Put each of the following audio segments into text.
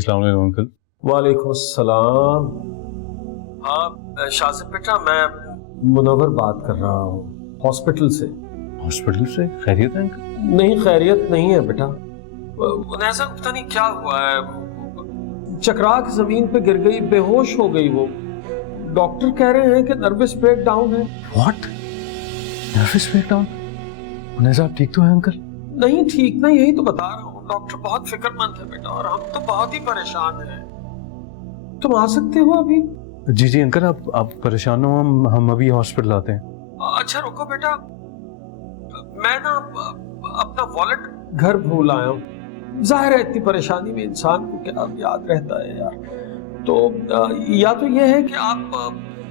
जी सलाम अलैकुम अंकल। वालेकुम अस्सलाम। हाँ शाजिब बेटा, मैं मुनव्वर बात कर रहा हूँ हॉस्पिटल से। हॉस्पिटल से? खैरियत है अंकल? नहीं, खैरियत नहीं है बेटा। ऐसा पता नहीं क्या हुआ है, चकरा के जमीन पे गिर गई, बेहोश हो गई वो। डॉक्टर कह रहे हैं कि नर्वस ब्रेकडाउन है। व्हाट? Nervous breakdown? उनैसा आप ठीक तो है अंकल? नहीं ठीक नहीं, यही तो बता रहा हूँ। डॉक्टर बहुत फिक्रमंद है बेटा, और हम तो बहुत ही परेशान हैं। तुम आ सकते हो अभी? जी जी अंकल, आप परेशान हो, हम अभी हॉस्पिटल आते हैं। अच्छा रुको बेटा, मैं ना अपना वॉलेट घर भूल आया हूँ। जाहिर है इतनी परेशानी में इंसान को क्या याद रहता है यार। तो या तो ये है कि आप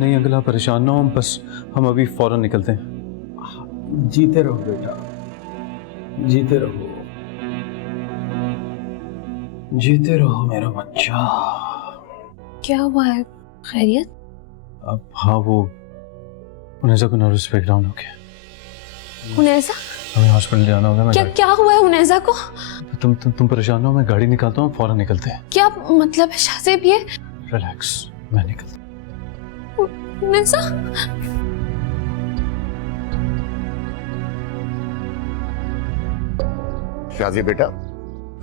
नहीं अंकल, आप परेशान ना हो, बस हम अभी फौरन निकलते हैं। जीते रहो बेटा, जीते रहो, जीते रहो मेरा बच्चा। क्या हुआ है? खैरियत? अब हाँ, वो उनैसा को नर्वस ब्रेकडाउन हो गया। उनैसा? हमें हॉस्पिटल जाना होगा। क्या हुआ है उनैसा को? तुम परेशान हो, मैं गाड़ी निकालता हूँ, फौरन निकलते हैं। क्या मतलब है शाजिब ये? रिलैक्स, मैं निकलता हूँ। उनैसा? शाजी बेटा,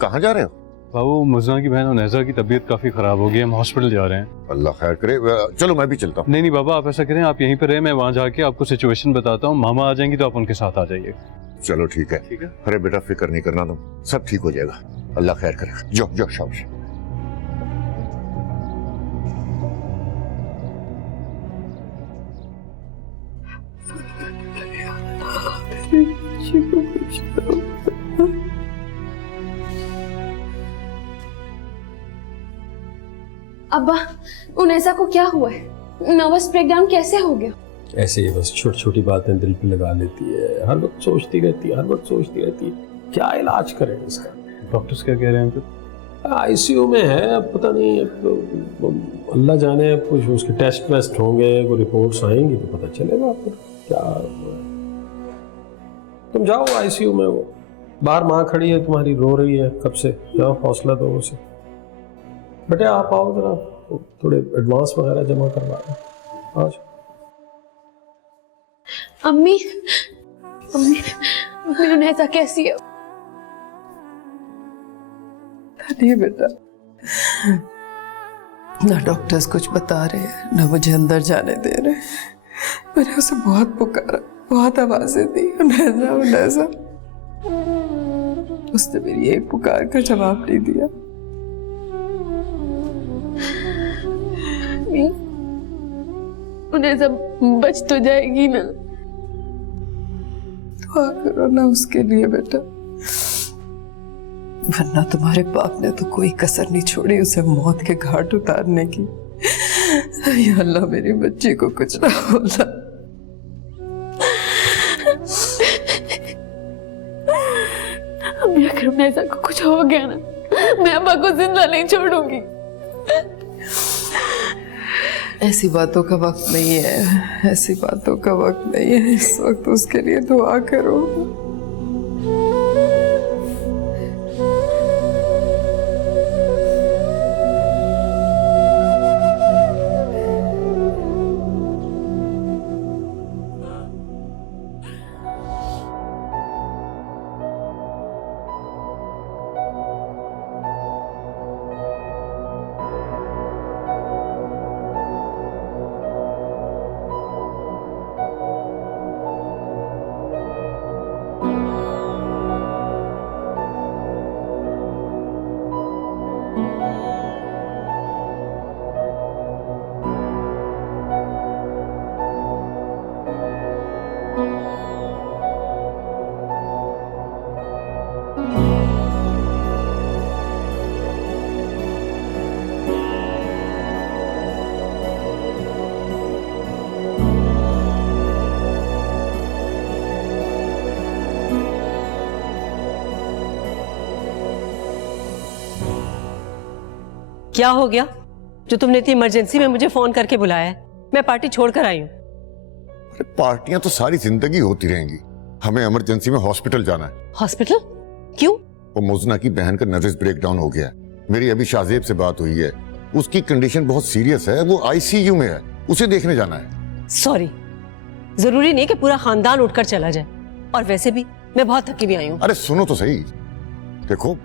कहाँ जा रहे हो? बाबू, मुज़ना की बहन उनैसा की तबीयत काफी खराब हो गई, हम हॉस्पिटल जा रहे हैं। अल्लाह खैर करे। चलो मैं भी चलता हूँ। नहीं बाबा, आप ऐसा करें, आप यहीं पर रहे, मैं वहाँ जाके आपको सिचुएशन बताता हूँ। मामा आ जाएंगी तो आप उनके साथ आ जाइए। चलो ठीक है। ठीक है। अरे बेटा फिक्र नहीं करना तुम, सब ठीक हो जाएगा। अल्लाह खैर करे। जाओ जाओ, शाबाश। अब्बा, उनैसा को क्या हुआ है? नर्वस ब्रेकडाउन कैसे हो गया? ऐसे ही बस छोटी छोटी बातें दिल पे लगा लेती है, हर वक्त सोचती रहती है, हर वक्त सोचती रहती है। क्या इलाज करें इसका? डॉक्टर्स क्या कह रहे हैं अंकल? आईसीयू में है, अब पता नहीं, अब अल्लाह जाने, अब कुछ उसके टेस्ट वेस्ट होंगे, वो रिपोर्ट्स आएंगी तो पता चलेगा आपको क्या। तुम जाओ आईसीयू में, वो बाहर माँ खड़ी है तुम्हारी, रो रही है कब से। जाओ हौसला दो उसे। बेटे आप आओ जरा, थोड़े एडवांस वगैरह जमा करवा दो आज। अम्मी अम्मी अम्मी उनैसा कैसी है? नहीं बेटा, ना डॉक्टर्स कुछ बता रहे हैं, ना मुझे अंदर जाने दे रहे। मैंने उसे बहुत पुकारा, बहुत आवाजें दी, उनैसा उनैसा। उसने मेरी एक पुकार का जवाब नहीं दिया। उनैसा बच तो जाएगी ना? दुआ करो ना उसके लिए बेटा, वरना तुम्हारे बाप ने तो कोई कसर नहीं छोड़ी उसे मौत के घाट उतारने की। या अल्लाह मेरी बच्ची को कुछ ना होला। अम्मी अगर उनैसा को कुछ हो गया ना, मैं अब्बा को जिंदा नहीं छोड़ूंगी। ऐसी बातों का वक्त नहीं है, ऐसी बातों का वक्त नहीं है। इस वक्त उसके लिए दुआ करो। क्या हो गया जो तुमने इतनी इमरजेंसी में मुझे फोन करके बुलाया है? मैं पार्टी छोड़कर आई हूँ। पार्टियां तो सारी जिंदगी होती रहेंगी, हमें इमरजेंसी में हॉस्पिटल जाना है। हॉस्पिटल? क्यों? वो मुज़ना की बहन का नर्वस ब्रेकडाउन हो गया है, मेरी अभी शाहजेब से बात हुई है, उसकी कंडीशन बहुत सीरियस है, वो आईसीयू में है, उसे देखने जाना है। सॉरी, जरूरी नहीं कि पूरा खानदान उठकर चला जाए, और वैसे भी मैं बहुत थकी भी आई हूँ। अरे सुनो तो सही, देखो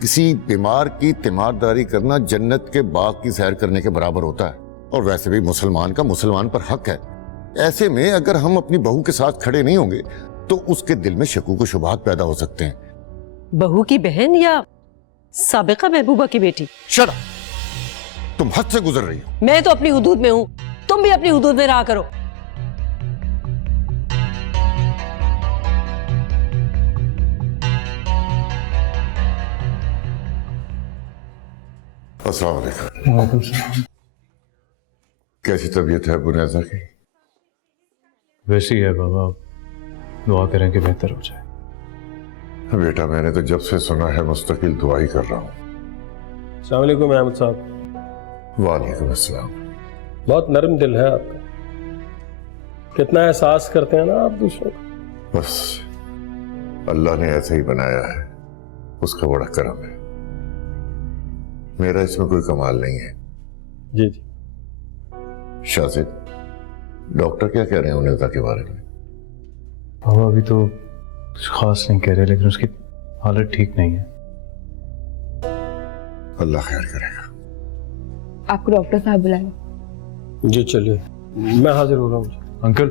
किसी बीमार की तीमारदारी करना जन्नत के बाग की सैर करने के बराबर होता है, और वैसे भी मुसलमान का मुसलमान पर हक है। ऐसे में अगर हम अपनी बहू के साथ खड़े नहीं होंगे तो उसके दिल में शकूक व शुबहात पैदा हो सकते हैं। बहू की बहन या साबिका महबूबा की बेटी? शट अप, तुम हद से गुजर रही हो। मैं तो अपनी हुदूद में हूँ, तुम भी अपनी हुदूद में रहा करो। अस्सलाम वालेकुम। कैसी तबीयत है बुनियादा की? वैसे ही है बाबा, दुआ करें कि बेहतर हो जाए। बेटा मैंने तो जब से सुना है मुस्तकिल दुआ ही कर रहा हूँ। अस्सलाम वालेकुम अहमद साहब। वालेकुम अस्सलाम। बहुत नरम दिल है आपका, कितना एहसास करते हैं ना आप दूसरों को। बस अल्लाह ने ऐसे ही बनाया है, उसका बड़ा करम है, मेरा इसमें कोई कमाल नहीं है। जी जी। शाजिद, डॉक्टर क्या कह रहे हैं उन्हें के बारे में? बाबा अभी तो कुछ खास नहीं कह रहे, लेकिन उसकी हालत ठीक नहीं है। अल्लाह खैर करेगा। आपको डॉक्टर साहब बुलाए। जी चलिए, मैं हाजिर हो रहा हूँ। अंकल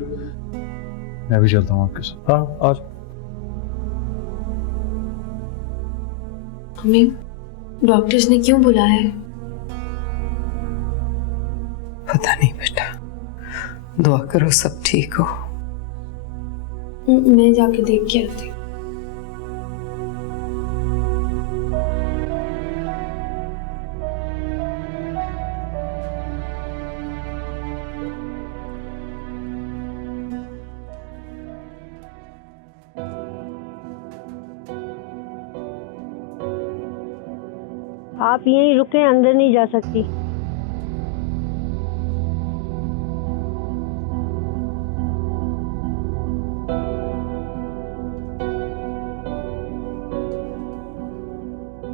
मैं भी चलता हूँ आपके साथ। हाँ आज हमें डॉक्टर्स ने क्यों बुलाया है? पता नहीं बेटा, दुआ करो सब ठीक हो। मैं जाके देख के आती हूँ। आप यहीं रुके, अंदर नहीं जा सकती।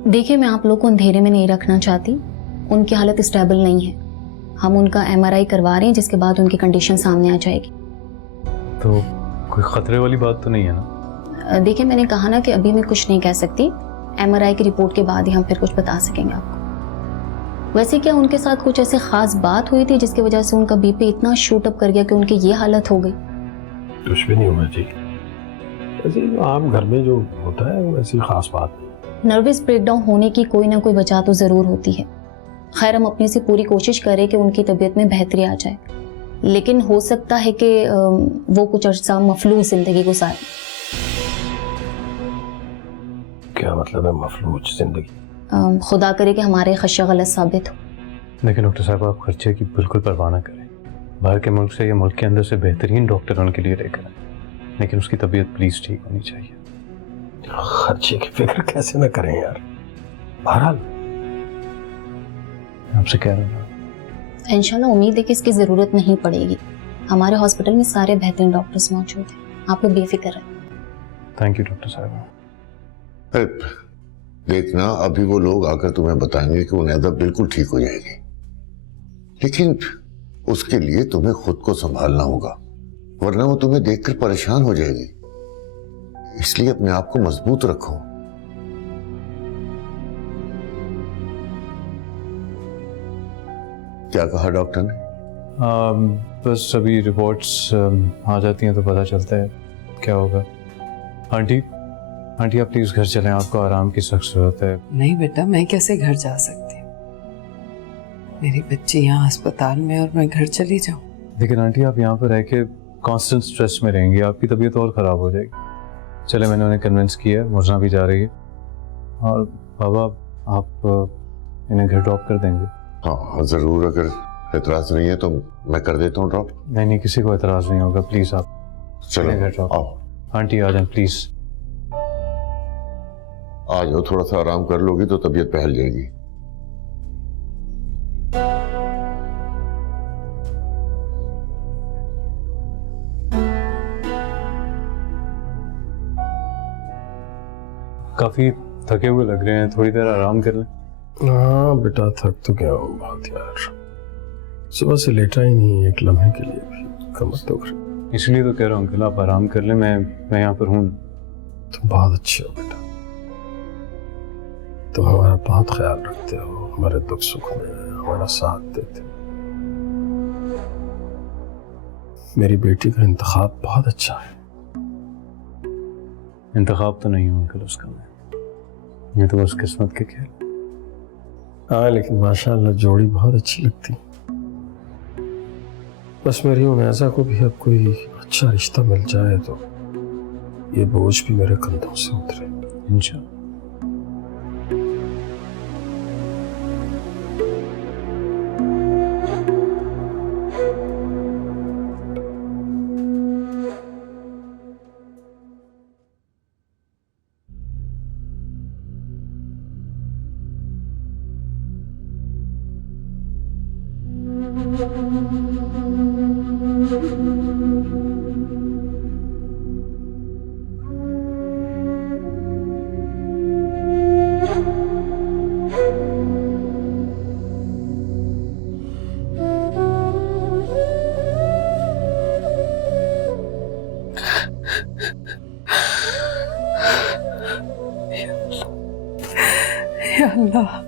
देखिए, मैं आप लोग को अंधेरे में नहीं रखना चाहती। उनकी हालत स्टेबल नहीं है। हम उनका एमआरआई करवा रहे हैं, जिसके बाद उनकी कंडीशन सामने आ जाएगी। तो कोई खतरे वाली बात तो नहीं है ना? देखिए, मैंने कहा ना कि अभी मैं कुछ नहीं कह सकती। एमआरआई की रिपोर्ट के बाद ही हम फिर कुछ बता सकेंगे आपको। वैसे क्या उनके साथ कुछ ऐसे खास बात हुई थी जिसकी वजह से उनका बीपी इतना शूट अप कर गया कि उनकी ये हालत हो गई? कुछ भी नहीं हुआ जी, ऐसे आम घर में जो होता है वैसी खास बात नहीं। नर्वस ब्रेकडाउन होने की कोई ना कोई वजह तो ज़रूर होती है। खैर, हम अपनी से पूरी कोशिश करें कि उनकी तबीयत में बेहतरी आ जाए, लेकिन हो सकता है कि वो कुछ अर्सा मफलूज जिंदगी गुजारे। क्या मतलब है मफलूज जिंदगी? खुदा करे कि हमारे खदशा गलत साबित हो। लेकिन डॉक्टर साहब, आप खर्चे की बिल्कुल परवाह ना करें। बाहर के मुल्क से या मुल्क के अंदर से बेहतरीन डॉक्टर उनके लिए लेकर आए, लेकिन उसकी तबीयत प्लीज ठीक होनी चाहिए। खर्चे की फिक्र कैसे ना करें यार। बहरहाल आपसे कह रहा हूँ, इंशाल्लाह उम्मीद है कि इसकी ज़रूरत नहीं पड़ेगी। हमारे हॉस्पिटल में सारे बेहतरीन डॉक्टर्स मौजूद हैं, आप लोग बेफिक्र रहें। थैंक यू डॉक्टर साहब। अरे देखना, अभी वो लोग आकर तुम्हें बताएंगे कि उनैदा बिल्कुल ठीक हो जाएगी, लेकिन उसके लिए तुम्हें खुद को संभालना होगा, वरना वो तुम्हें देखकर परेशान हो जाएगी। इसलिए अपने आप को मजबूत रखो। क्या कहा डॉक्टर ने? बस अभी रिपोर्ट्स आ जाती हैं तो पता चलता है क्या होगा। आंटी आप प्लीज घर चलें, आपको आराम की सख्त जरूरत है। नहीं बेटा, मैं कैसे घर जा सकती? मेरी बच्ची यहाँ अस्पताल में और मैं घर चली जाऊँ? लेकिन आंटी, आप यहाँ पर रह के कॉन्स्टेंट स्ट्रेस में रहेंगी, आपकी तबीयत और ख़राब हो जाएगी। चले, मैंने उन्हें कन्विंस किया है, मुझना भी जा रही है। और बाबा, आप इन्हें घर ड्रॉप कर देंगे? हाँ जरूर, अगर एतराज नहीं है तो मैं कर देता हूँ ड्रॉप। नहीं, किसी को एतराज़ नहीं होगा। प्लीज़ आप चलो घर ड्रॉप। आओ। आंटी आ जाएं प्लीज़। आ जाओ, थोड़ा सा आराम कर लोगी तो तबीयत बहल जाएगी। काफ़ी थके हुए लग रहे हैं, थोड़ी देर आराम कर लें। हाँ बेटा, थक तो गया हूँ बहुत यार, सुबह से लेटा ही नहीं एक लम्हे के लिए भी, कमर दुख रही। इसलिए तो कह रहा हूँ अंकल आप आराम कर लें, मैं यहाँ पर हूँ। तुम बहुत अच्छे हो बेटा, तुम हमारा बहुत ख्याल रखते हो, हमारे दुख सुख में हमारा साथ देते हो। मेरी बेटी का इंतखाब बहुत अच्छा है। इंतखाब तो नहीं हूँ अंकल उसका, मैं तो बस किस्मत के खेल। हाँ लेकिन माशाल्लाह जोड़ी बहुत अच्छी लगती। बस मेरी उनैसा को भी अब कोई अच्छा रिश्ता मिल जाए तो ये बोझ भी मेरे कंधों से उतरे इंशाल्लाह। या अल्लाह,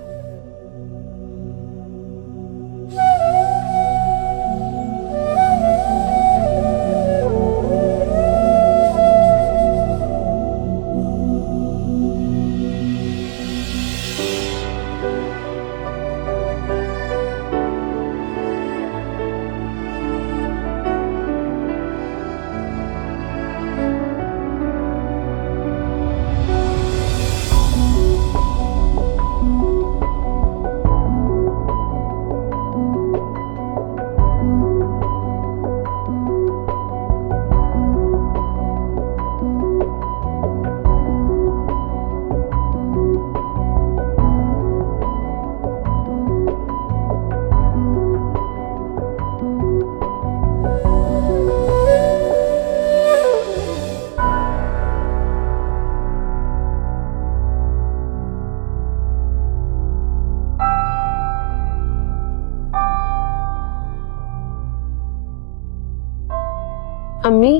अम्मी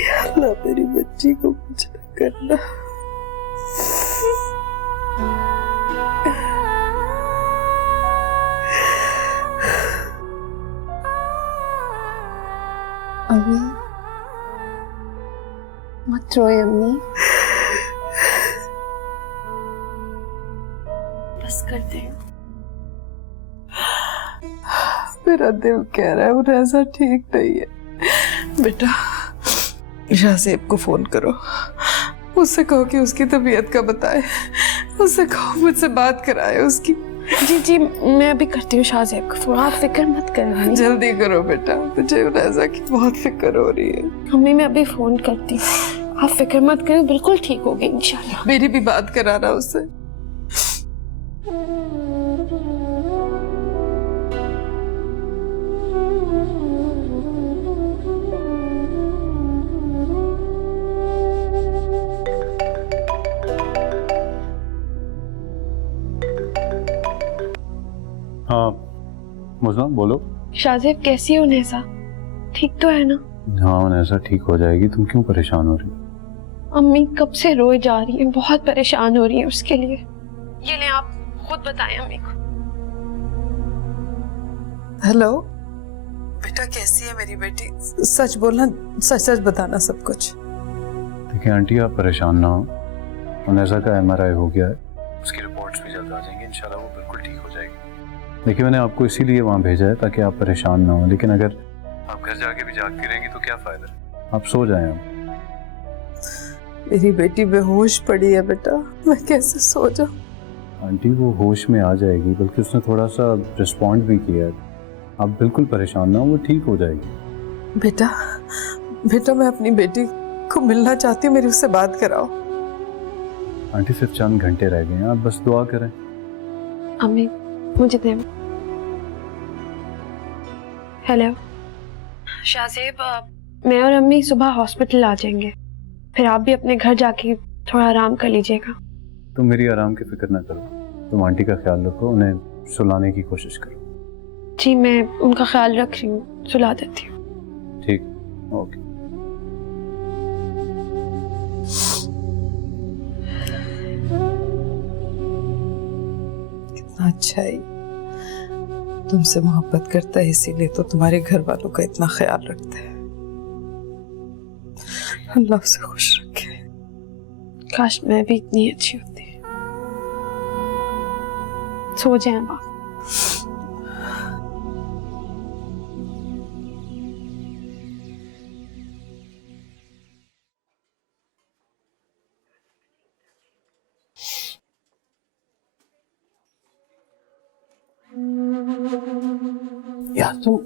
या अल्लाह मेरी बच्ची को कुछ न करना। अम्मी मत रोए अम्मी, बस करते हैं। मेरा दिल कह रहा है वो ऐसा ठीक नहीं है। बेटा शाहजेब को फोन करो, उससे कहो कि उसकी तबीयत का बताए, उससे कहो मुझसे बात कराए उसकी। जी जी मैं अभी करती हूँ शाहजेब को फोन, आप फिक्र मत करो अम्मी। जल्दी करो बेटा, मुझे उनैसा की बहुत फिक्र हो रही है। अम्मी मैं अभी फोन करती हूँ, आप फिक्र मत करो, बिल्कुल ठीक होगी इंशाल्लाह। मेरी भी बात कराना उससे। हाँ मुझे बोलो। शाहजेब कैसी हो नेसा, ठीक तो है ना? हाँ ऐसा ठीक हो जाएगी, तुम क्यों परेशान हो रही हो? अम्मी कब से रोए जा रही है, बहुत परेशान हो रही है उसके लिए। ये ले आप खुद बताएं अम्मी को। हेलो बेटा, कैसी है मेरी बेटी? सच बोलना, सच सच बताना सब कुछ। देखिए आंटी आप परेशान ना हो, उनैसा का MRI हो गया है, उसकी रिपोर्ट्स भी जल्द आ जाएंगी, इंशाल्लाह वो बिल्कुल ठीक हो जाएगी। देखिए मैंने आपको इसीलिए वहाँ भेजा है ताकि आप परेशान ना हो, लेकिन अगर आप घर जाके भी जागती रहेंगी तो क्या फायदा, आप सो जाएं। आप मेरी बेटी बेहोश पड़ी है बेटा, मैं कैसे सो जाऊं? आंटी वो होश में आ जाएगी, बल्कि उसने थोड़ा सा रिस्पॉन्ड भी किया है, आप बिल्कुल परेशान ना हो, वो ठीक हो जाएगी। बेटा बेटा मैं अपनी बेटी को मिलना चाहती हूँ, मेरी उससे बात कराओ। आंटी सिर्फ चंद घंटे रह गए हैं, आप बस दुआ करें। अम्मी मुझे दे। हेलो शाहजेब, मैं और अम्मी सुबह हॉस्पिटल आ जाएंगे, फिर आप भी अपने घर जाके थोड़ा आराम कर लीजिएगा। तुम मेरी आराम की फिक्र ना करो, तुम आंटी का ख्याल रखो, उन्हें सुलाने की कोशिश करो। जी मैं उनका ख्याल रख रही हूँ, सुला देती हूँ। ठीक, ओके। कितना अच्छा है, तुमसे मोहब्बत करता है इसीलिए तो तुम्हारे घर वालों का इतना ख्याल रखता है। अल्लाह उसे खुश रखे। काश मैं भी इतनी अच्छी होती। सो जाए आप। यार तुम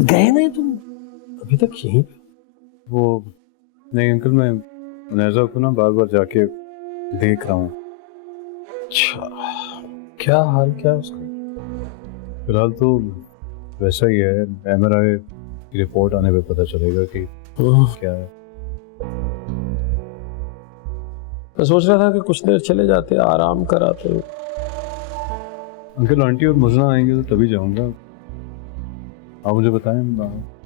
गए नहीं, तुम अभी तक यहीं पे? वो नहीं अंकल, मैं मुनैज़ा को ना बार बार जाके देख रहा हूँ। अच्छा, क्या हाल क्या है उसका? फिलहाल तो वैसा ही है, MRI की रिपोर्ट आने पे पता चलेगा कि क्या है। मैं सोच रहा था कि कुछ देर चले जाते, आराम कराते। अंकल आंटी और मुजना आएंगे तो तभी जाऊंगा। आप मुझे बताएं,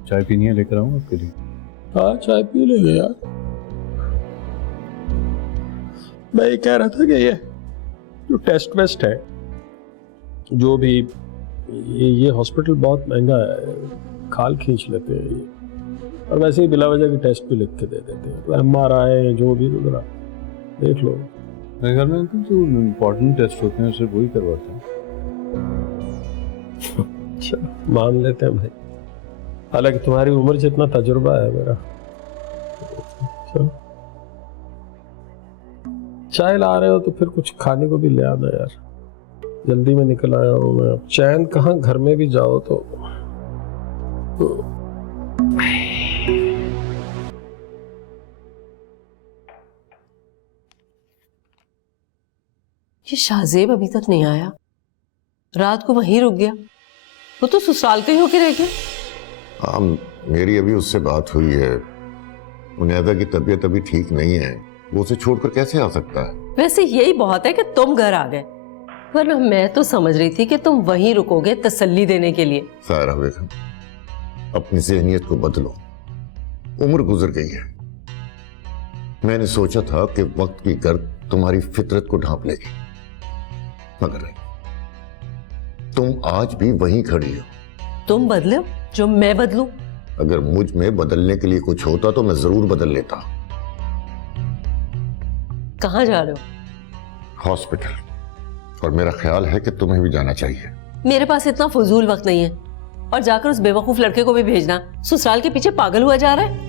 चाय पीनी है, लेकर आऊँ आपके लिए? हाँ चाय पी लेंगे यार। मैं ये कह रहा था कि ये जो टेस्ट वेस्ट है, जो भी ये हॉस्पिटल बहुत महंगा है, खाल खींच लेते हैं ये, और वैसे ही बिला वजह के टेस्ट भी लिख के दे देते हैं। तो MRI जो भी तो जरा देख लो। मेरे घर में अंकल जो इम्पोर्टेंट टेस्ट होते हैं सिर्फ वही करवाते हैं। अच्छा मान लेते हैं भाई, हालांकि तुम्हारी उम्र जितना तजुर्बा है मेरा। चलो चाय ला रहे हो तो फिर कुछ खाने को भी ले आना यार, जल्दी में निकल आया हूँ मैं। अब चैन कहाँ, घर में भी जाओ तो ये शाहजेब अभी तक नहीं आया, रात को वहीं रुक गया। वो तो ससुराल के ही होके रह गया। हाँ, मेरी अभी उससे बात हुई है। मुनैज़ा की तबीयत अभी ठीक नहीं है, वो उसे छोड़कर कैसे आ सकता है? वैसे यही बहुत है कि तुम घर आ गए, वरना मैं तो समझ रही थी कि तुम वहीं रुकोगे तसल्ली देने के लिए। सारा बेगम, अपनी ज़हनियत को बदलो, उम्र गुजर गई है। मैंने सोचा था कि वक्त की गर्द तुम्हारी फितरत को ढांप लेगी, मगर नहीं, तुम आज भी वहीं खड़ी हो। तुम बदलो जो मैं बदलूं? अगर मुझ में बदलने के लिए कुछ होता तो मैं जरूर बदल लेता। कहाँ जा रहे हो? हॉस्पिटल, और मेरा ख्याल है कि तुम्हें भी जाना चाहिए। मेरे पास इतना फजूल वक्त नहीं है, और जाकर उस बेवकूफ लड़के को भी भेजना। ससुराल के पीछे पागल हुआ जा रहा है।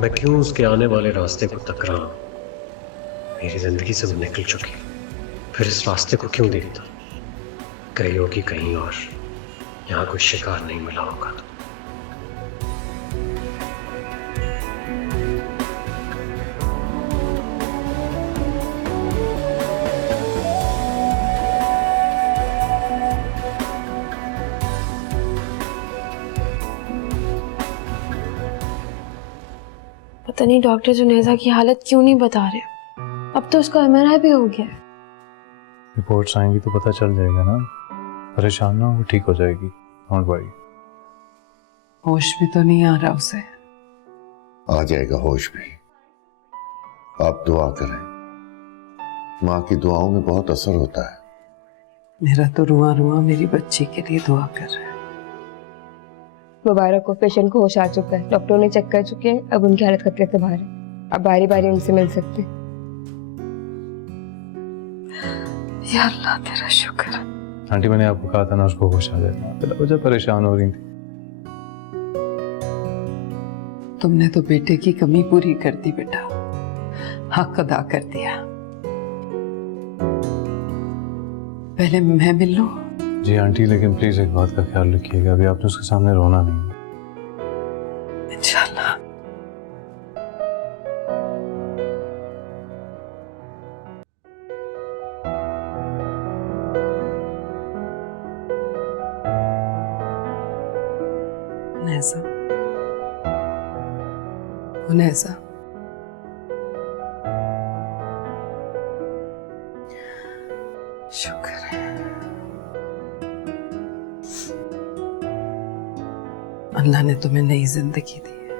मैं क्यों उसके आने वाले रास्ते को टकरा? मेरी जिंदगी से निकल चुकी, फिर इस रास्ते को क्यों देखता? कहीं होगी कहीं और, यहाँ कोई शिकार नहीं मिला होगा। पता नहीं डॉक्टर जुनैज़ा की हालत क्यों नहीं बता रहे। अब तो उसका MRI भी हो गया है। रिपोर्ट्स आएंगी तो पता चल जाएगा ना, परेशान ना हो, ठीक हो जाएगी। Don't worry. होश भी तो नहीं आ रहा उसे। आ जाएगा होश भी, आप दुआ करें, माँ की दुआओं में बहुत असर होता है। मेरा तो रुआ रुआ मेरी बच्ची के लिए दुआ कर रहा है। मुबारक को, पेशेंट को होश आ चुका है, डॉक्टरों ने चेक कर चुके हैं, अब उनकी हालत खतरे से बाहर है। अब बारी बारी उनसे मिल सकते हैं। या अल्लाह तेरा शुक्र। आंटी मैंने आपको कहा था ना उसको होश आ जाएगा, फिर वजह परेशान हो रही थी। तुमने तो बेटे की कमी पूरी कर दी बेटा, हक अदा कर दिया। पहले मैं मिल लूं? जी आंटी, लेकिन प्लीज एक बात का ख्याल रखिएगा, अभी आपने उसके सामने रोना नहीं। इंशाल्लाह। नैसा, नैसा, शुक्र है अल्लाह ने तुम्हें नई जिंदगी दी है,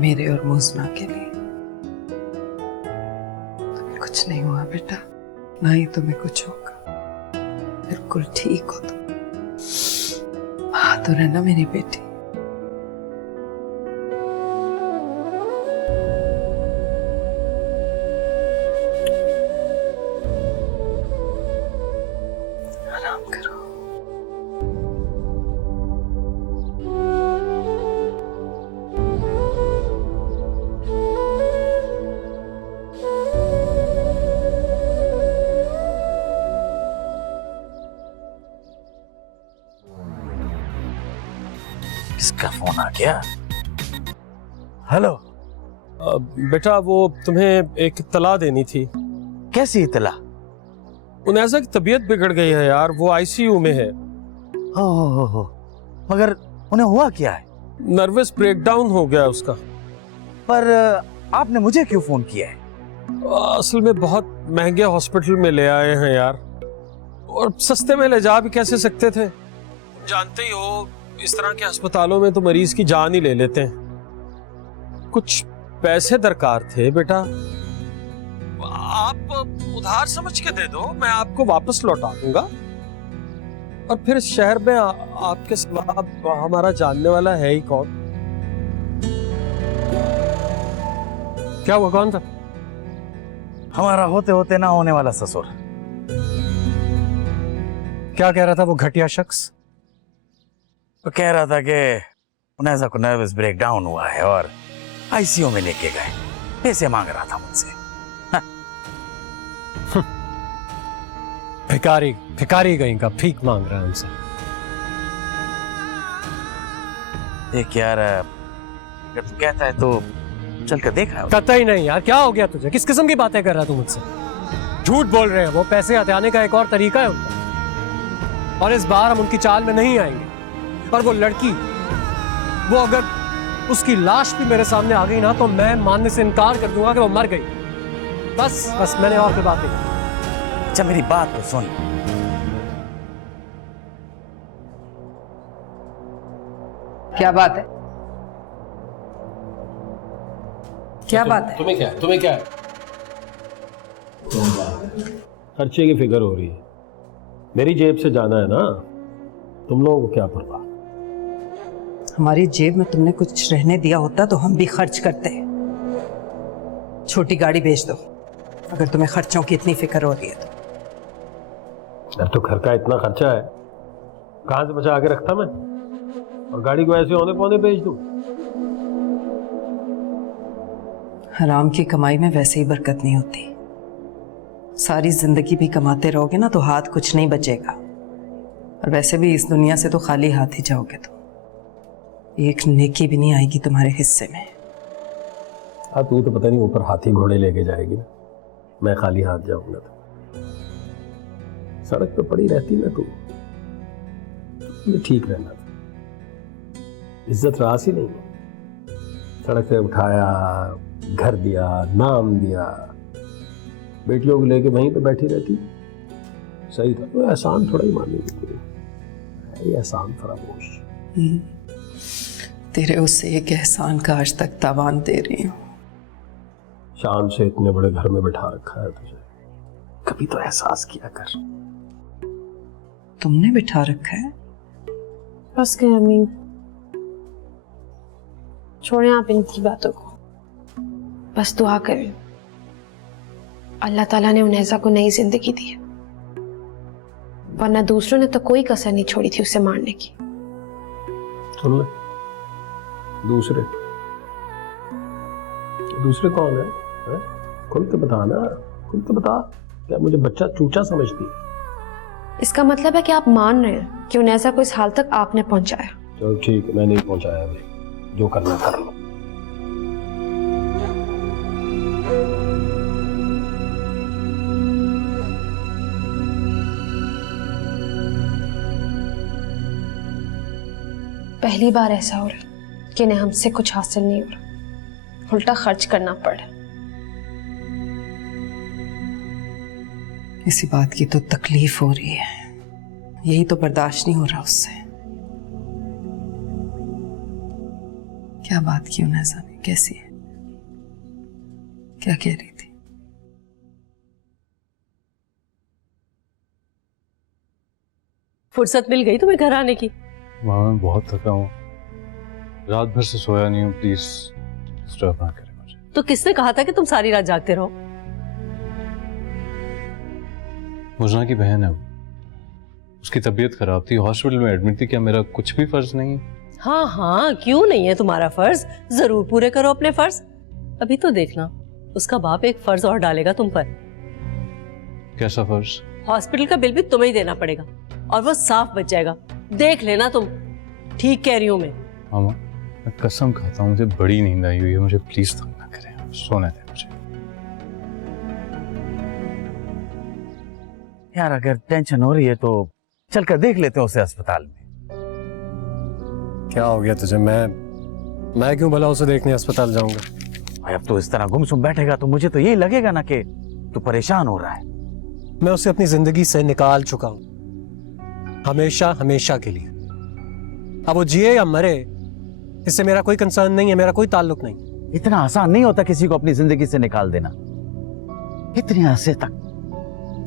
मेरे और मुज़ना के लिए। तुम्हें कुछ नहीं हुआ बेटा, ना ही तुम्हें कुछ होगा, बिल्कुल ठीक हो तुम। बहादुर है ना मेरी बेटी। आराम करो। किसका फोन आ गया? हेलो। बेटा वो तुम्हें एक इत्तला देनी थी। कैसी इत्तला? उनैसा की तबीयत बिगड़ गई है यार, वो आईसीयू में है। हो। मगर उन्हें हुआ क्या है? नर्वस ब्रेकडाउन हो गया उसका। पर आपने मुझे क्यों फोन किया है? असल में बहुत महंगे हॉस्पिटल में ले आए हैं यार, और सस्ते में ले जा भी कैसे सकते थे। जानते ही हो इस तरह के अस्पतालों में तो मरीज की जान ही ले लेते हैं। कुछ पैसे दरकार थे बेटा, आप उधार समझ के दे दो, मैं आपको वापस लौटा दूंगा। और फिर इस शहर में आपके सिवा हमारा जानने वाला है ही कौन? क्या हुआ, कौन था? हमारा होते होते ना होने वाला ससुर। क्या कह रहा था वो घटिया शख्स? तो कह रहा था कि उन्हें को नर्वस ब्रेकडाउन हुआ है और आईसीयू में लेके गए, पैसे मांग रहा था मुझसे। भिखारी कहीं का भीख मांग रहा है हमसे। देख यार, अगर तू कहता है तो चल कर देखा। कतई नहीं यार, क्या हो गया तुझे? किस किस्म की बातें कर रहा तू मुझसे? झूठ बोल रहे हैं, वो पैसे हथियाने का एक और तरीका है उनका, और इस बार हम उनकी चाल में नहीं आएंगे। और वो लड़की, वो अगर उसकी लाश भी मेरे सामने आ गई ना तो मैं मानने से इनकार कर दूंगा कि वो मर गई। बस मैंने और कोई बात नहीं। अच्छा मेरी बात तो सुन। क्या बात है? क्या बात है? तुम्हें क्या है? खर्चे की फिक्र हो रही है, मेरी जेब से जाना है ना, तुम लोगों को क्या परवाह? हमारी जेब में तुमने कुछ रहने दिया होता तो हम भी खर्च करते। छोटी गाड़ी बेच दो अगर तुम्हें खर्चों की इतनी फिक्र हो रही है तो। अब तो घर का इतना खर्चा है, कहां से बचा के रखता मैं, और गाड़ी को ऐसे होने पौने बेच दूं? हराम की कमाई में वैसे ही बरकत नहीं होती। सारी जिंदगी भी कमाते रहोगे ना तो हाथ कुछ नहीं बचेगा, और वैसे भी इस दुनिया से तो खाली हाथ ही जाओगे, तो एक नेकी भी नहीं आएगी तुम्हारे हिस्से में। हाँ, तू तो पता नहीं ऊपर हाथी घोड़े लेके जाएगी ना, मैं खाली हाथ जाऊंगा तो सड़क पे पड़ी रहती ना तू, ठीक रहना था। इज्जत रास ही नहीं है। सड़क से उठाया, घर दिया, नाम दिया, बेटियों को लेके वहीं पे बैठी रहती, सही था। तो एहसान थोड़ा ही मानेगी तुझे, ये एहसान फरामोश। तेरे उससे एक एहसान का आज तक तावान दे रही हूँ। शान से इतने बड़े घर में बिठा रखा है तुझे, कभी तो एहसास किया कर। तुमने बिठा रखा है? बस करें अम्मी, छोड़ें आप इनकी बातों को, बस दुआ करें अल्लाह ताला ने उन्हेजा को नई जिंदगी दी है, वरना दूसरों ने तो कोई कसर नहीं छोड़ी थी उसे मारने की। सुन ले, दूसरे दूसरे कौन है? खुल के बता ना, खुल के बता। क्या मुझे बच्चा चूचा समझती है? इसका मतलब है कि आप मान रहे हैं कि उन्हेजा को इस हाल तक आपने पहुंचाया? चलो ठीक है, मैं नहीं पहुंचाया भाई, जो करना कर लो। पहली बार ऐसा हो रहा कि इन्हें हमसे कुछ हासिल नहीं हो रहा, उल्टा खर्च करना पड़ रहा। इसी बात की तो तकलीफ हो रही है, यही तो बर्दाश्त नहीं हो रहा उससे। क्या बात की उन्हेजा ने? कैसी है? क्या कह रही थी? फुर्सत मिल गई तुम्हें घर आने की? वहाँ मैं बहुत थका हूँ, रात भर से सोया नहीं हूँ, प्लीज डिस्टर्ब ना करें मुझे। तो किसने कहा था कि तुम सारी रात जागते रहो? मुजना की बहन है वो, उसकी तबीयत खराब थी, हॉस्पिटल में एडमिट थी। क्या मेरा कुछ भी फर्ज नहीं है? हाँ हाँ, क्यों नहीं है तुम्हारा फर्ज, जरूर पूरे करो अपने फर्ज। अभी तो देखना उसका बाप एक फर्ज और डालेगा तुम पर। कैसा फर्ज? हॉस्पिटल का बिल भी तुम्हें ही देना पड़ेगा और वो साफ बच जाएगा, देख लेना तुम। ठीक कह रही हूँ मैं। मामा, मैं कसम खाता हूँ मुझे बड़ी नींद आई हुई है, मुझे प्लीज तंग ना करें, सोने दें मुझे। यार अगर टेंशन हो रही है तो चल कर देख लेते हैं उसे अस्पताल में। क्या हो गया तुझे? मैं क्यों भला उसे देखने अस्पताल जाऊंगा? भाई अब तो इस तरह गुमसुम बैठेगा तो मुझे तो यही लगेगा ना कि तू परेशान हो रहा है। मैं उसे अपनी जिंदगी से निकाल चुका हूं, हमेशा हमेशा के लिए। अब वो जिए या मरे इससे मेरा कोई कंसर्न नहीं है, मेरा कोई ताल्लुक नहीं। इतना आसान नहीं होता किसी को अपनी जिंदगी से निकाल देना। इतने अरसे तक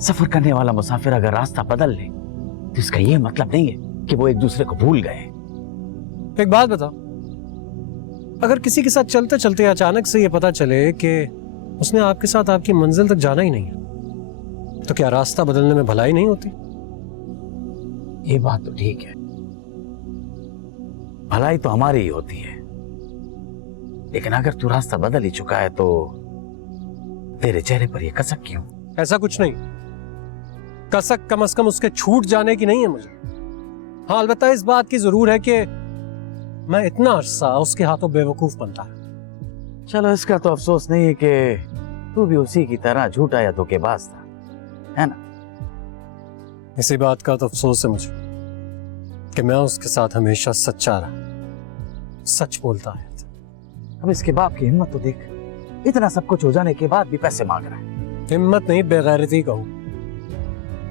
सफर करने वाला मुसाफिर अगर रास्ता बदल ले तो इसका यह मतलब नहीं है कि वो एक दूसरे को भूल गए। एक बात बताओ, अगर किसी के साथ चलते चलते अचानक से ये पता चले कि उसने आपके साथ आपकी मंजिल तक जाना ही नहीं है, तो क्या रास्ता बदलने में भलाई नहीं होती? ये बात तो ठीक है, भलाई तो हमारी ही होती है, लेकिन अगर तू रास्ता बदल ही चुका है तो तेरे चेहरे पर ये कसक क्यों? ऐसा कुछ नहीं, कसक कम से कम उसके छूट जाने की नहीं है मुझे। हाँ, अलबत्ता इस बात की जरूर है कि मैं इतना अरसा उसके हाथों बेवकूफ बनता है। चलो इसका तो अफसोस नहीं है कि तू भी उसी की तरह झूठा या धोखेबाज था, है ना? इसी बात का तो अफसोस है मुझे कि मैं उसके साथ हमेशा सच्चा रहा, सच बोलता है। अब इसके बाप की हिम्मत तो देख, इतना सब कुछ हो जाने के बाद भी पैसे मांग रहा है। हिम्मत नहीं, बेगैरती कहूं।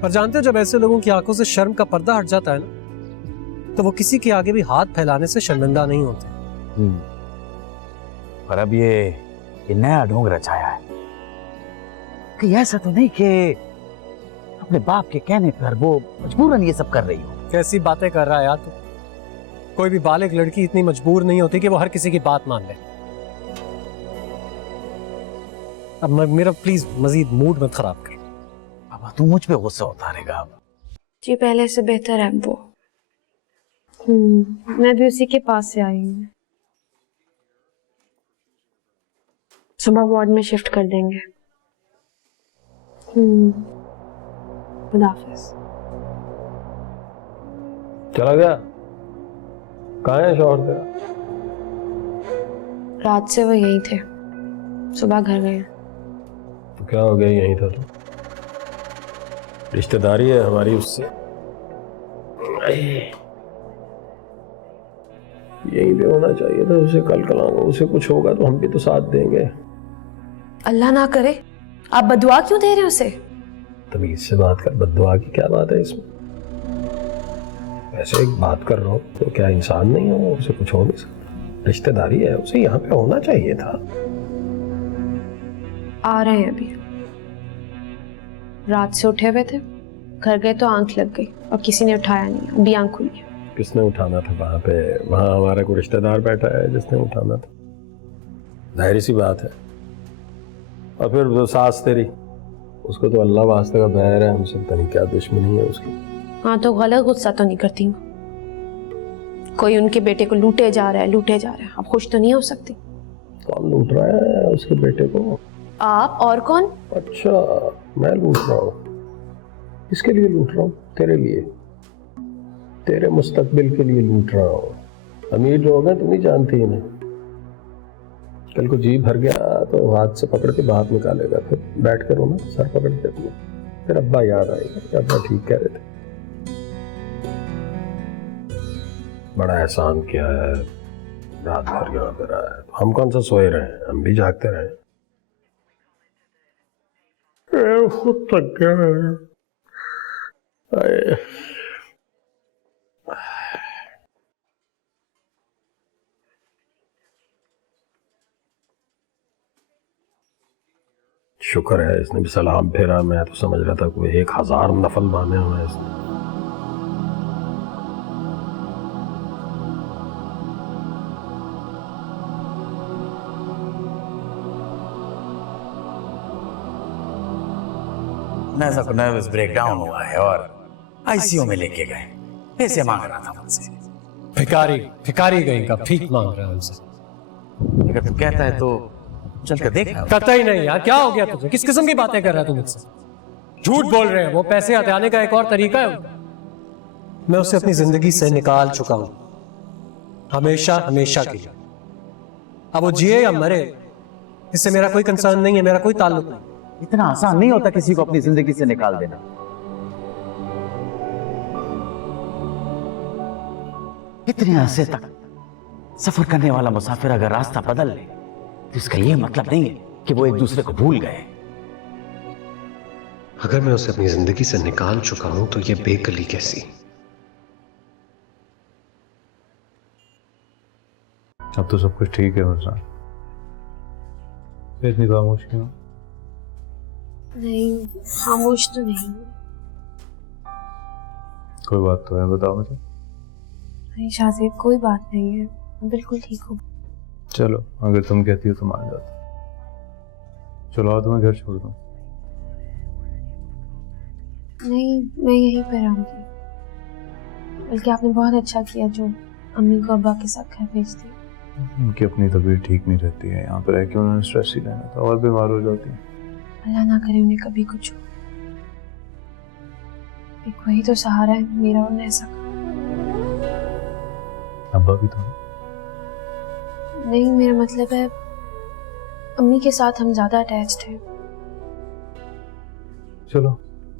पर जानते हो, जब ऐसे लोगों की आंखों से शर्म का पर्दा हट जाता है ना, तो वो किसी के आगे भी हाथ फैलाने से शर्मिंदा नहीं होते। पर अब ये नया ढोंग रचाया है कि ऐसा तो नहीं कि अपने बाप के कहने पर वो मजबूरन ये सब कर रही हो। कैसी बातें कर रहा है यार तू? कोई भी बालिग लड़की इतनी मजबूर नहीं होती कि वो हर किसी की बात मान ले। अब मेरा प्लीज मजीद मूड मत खराब कर। अब तू मुझ पे गुस्सा उतारेगा अब? जी पहले से बेहतर है वो। मैं भी उसी के पास से आई हूँ, सुबह वार्ड में शिफ्ट कर देंगे। खुदा हाफिज। चला गया? कहाँ है शौहर तेरा? रात से वो यही थे, सुबह घर गए। तो क्या हो गया, यहीं था तो? रिश्तेदारी है हमारी उससे, यहीं पे होना चाहिए था उसे। कल कलांगा उसे कुछ होगा तो हम भी तो साथ देंगे। अल्लाह ना करे, आप बदुआ क्यों दे रहे हो उसे? तमीज से बात कर, बददुआ की क्या बात है इसमें? ऐसे एक बात कर रहा हो तो क्या इंसान नहीं है वो? उसे कुछ हो नहीं सकता, रिश्तेदारी है, उसे यहाँ पे होना चाहिए था। आ रहे हैं अभी। रात से उठे हुए थे, घर गए तो आंख लग गई और किसी ने उठाया नहीं, अभी आंख खुली है। किसने उठाना था वहां पे? वहां हमारा कोई रिश्तेदार बैठा है जिसने उठाना था, जाहिर सी बात है। और फिर वो सास तेरी, उसको तो अल्लाह वास्ते का बैर है हमसे, पता नहीं क्या दुश्मनी है उसकी। हाँ तो गलत गुस्सा तो नहीं करती हूँ। कोई उनके बेटे को लूटे जा रहा है, लूटे जा रहा है, अब खुश तो नहीं हो सकती। कौन लूट रहा है उसके बेटे को? आप और कौन? अच्छा, मैं लूट रहा हूँ? किसके लिए लूट रहा हूँ? तेरे लिए, तेरे मुस्तकबिल के लिए लूट रहा हूँ। अमीर लोग हैं, तुम नहीं जानती इन्हें। कल को जी भर गया तो हाथ से पकड़ के बाहर निकालेगा, फिर बैठ कर रोना, सर पकड़ के अपना। फिर अब्बा याद आएगा, अब्बा ठीक कह रहे थे। बड़ा एहसान किया है, रात भर यहाँ पे रहा है। हम कौन सा सोए रहे हैं, हम भी जागते रहे। खुद थक गया। शुक्र है इसने भी सलाम फेरा। मैं तो समझ रहा था कोई 1000 नफल बांधे हुए हैं इसने। नैसा को नर्वस ब्रेकडाउन हुआ है और आईसीयू में लेके गए। पैसे मांग रहा था मुझसे। भिखारी भिखारी कहीं का भीख मांग रहा है हमसे। अगर तू कहता है तो चल कर देख। करता ही नहीं यार, क्या हो गया तुझे? किस किस्म की बातें कर रहा है तू मुझसे? झूठ बोल रहे हैं, वो पैसे हटाने का एक और तरीका है। मैं उसे अपनी जिंदगी से निकाल चुका हूं, हमेशा हमेशा के लिए। अब वो जिए या मरे, इससे मेरा कोई कंसर्न नहीं है, मेरा कोई ताल्लुक नहीं। इतना आसान नहीं होता किसी को अपनी जिंदगी से निकाल देना। इतने अरसे तक सफर करने वाला मुसाफिर अगर रास्ता बदल ले तो इसका यह मतलब नहीं है कि वो एक दूसरे को भूल गए। अगर मैं उसे अपनी जिंदगी से निकाल चुका हूं तो ये बेकली कैसी? अब तो सब कुछ ठीक है मुझे। इतनी खामोश क्यों? नहीं, खामोश तो नहीं। कोई बात तो है, बताओ मुझे। नहीं शाज़ेब, कोई बात नहीं है, मैं बिल्कुल ठीक हूँ। चलो, अगर तुम कहती हो तो मान जाता। चलो आओ, तुम्हें घर छोड़ दूं। नहीं, मैं यहीं पर रहूंगी। बल्कि आपने बहुत अच्छा किया जो अम्मी को अब्बा के साथ घर भेज दिया। उनकी अपनी तबीयत ठीक नहीं रहती है, यहाँ पर रह के उन्होंने स्ट्रेस ही लेना था और बीमार हो जाती है। अल्लाह ना करे उन्हें कभी कुछ हो। एक वही तो सहारा है मेरा और नैसा का। अब्बा भी तो है। नहीं, मेरा मतलब है अम्मी के साथ हम ज्यादा अटैच्ड हैं। चलो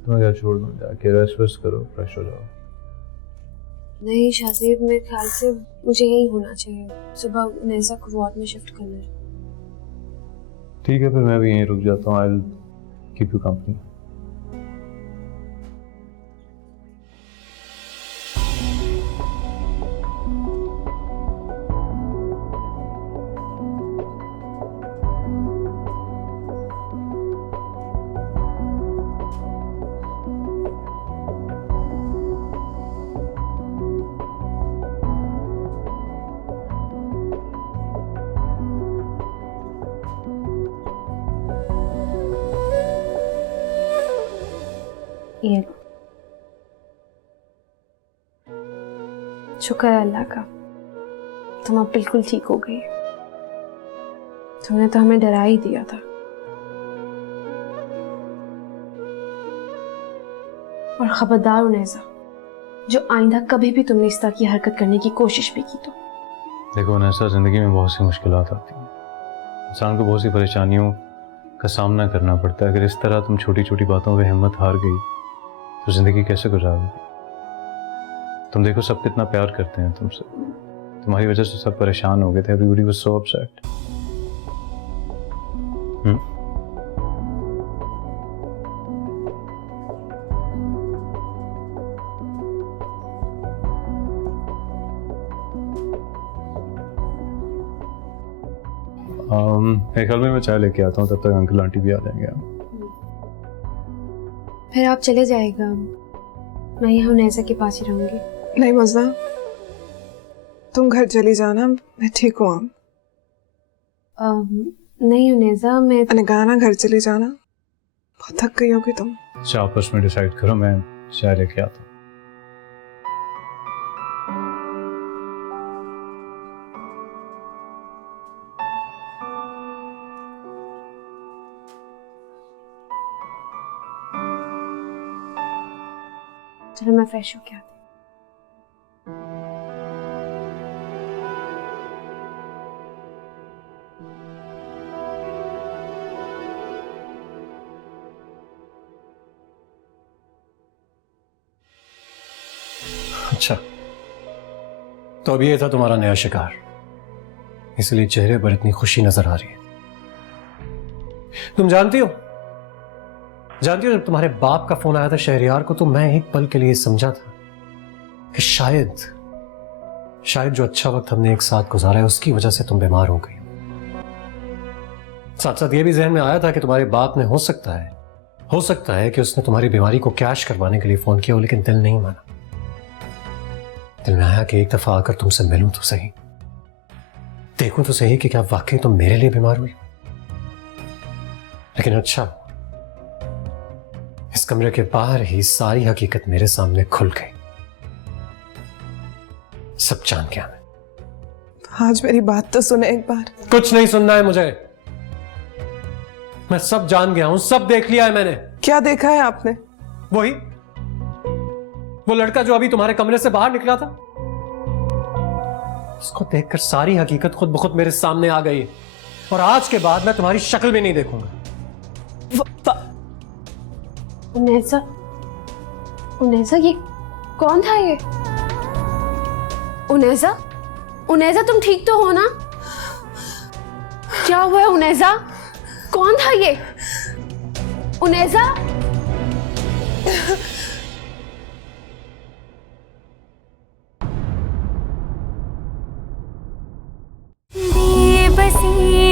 तुम्हें घर छोड़ दूं, जाके रेस्ट वेस्ट करो, फ्रेश हो जाओ। नहीं शाज़ेब, मेरे ख्याल से मुझे यही होना चाहिए। सुबह नैसा को वार्ड में शिफ्ट करना है। ठीक है, फिर मैं भी यहीं रुक जाता हूँ। I will keep you company. ये शुक्र है अल्लाह का, तुम अब बिल्कुल ठीक हो गई। तुमने तो हमें डरा ही दिया था। और खबरदार उनैसा, जो आइंदा कभी भी तुमने इस तरह की हरकत करने की कोशिश भी की तो। देखो नैसा, जिंदगी में बहुत सी मुश्किलात आती हैं, इंसान को बहुत सी परेशानियों का सामना करना पड़ता है। अगर इस तरह तुम छोटी छोटी बातों पे हिम्मत हार गई तो जिंदगी कैसे गुजारोगी? तुम देखो सब कितना प्यार करते हैं तुमसे, तुम्हारी वजह से सब परेशान हो गए थे। Everybody was so upset. मेरे ख्याल में मैं चाय लेके आता हूँ, तब तक अंकल आंटी भी आ जाएंगे। फिर आप चले जाएगा, मैं यहाँ उनैसा के पास ही रहूंगी। नहीं मज़ा, तुम घर चली जाना, मैं ठीक हूँ। नहीं उनैसा, मैं गाना घर चली जाना, बहुत थक गई होगी तुम। अच्छा आपस में डिसाइड करो, मैं चाय लेके आता हूँ। चलो मैं फ्रेश हो के आती अच्छा, तो अब ये था तुम्हारा नया शिकार, इसलिए चेहरे पर इतनी खुशी नजर आ रही है। तुम जानती हो जब तुम्हारे बाप का फोन आया था शहरयार को, तो मैं एक पल के लिए समझा था कि शायद जो अच्छा वक्त हमने एक साथ गुजारा है उसकी वजह से तुम बीमार हो गई। साथ साथ ये भी जहन में आया था कि तुम्हारे बाप ने हो सकता है कि उसने तुम्हारी बीमारी को कैश करवाने के लिए फोन किया हो, लेकिन दिल नहीं माना। दिल में आया कि एक दफा आकर तुमसे मिलूं तो सही, देखूं तो सही कि क्या वाकई तुम मेरे लिए बीमार हुई। लेकिन अच्छा, इस कमरे के बाहर ही सारी हकीकत मेरे सामने खुल गई। सब जान गया मैं। आज मेरी बात तो सुने एक बार। कुछ नहीं सुनना है मुझे, मैं सब जान गया हूं, सब देख लिया है मैंने। क्या देखा है आपने? वो लड़का जो अभी तुम्हारे कमरे से बाहर निकला था, उसको देखकर सारी हकीकत खुद ब खुद मेरे सामने आ गई, और आज के बाद मैं तुम्हारी शक्ल भी नहीं देखूंगा। उनैसा ये कौन था ये? उनैसा तुम ठीक तो हो ना? क्या हुआ है उनैसा? कौन था ये? उनैसा? बेबसी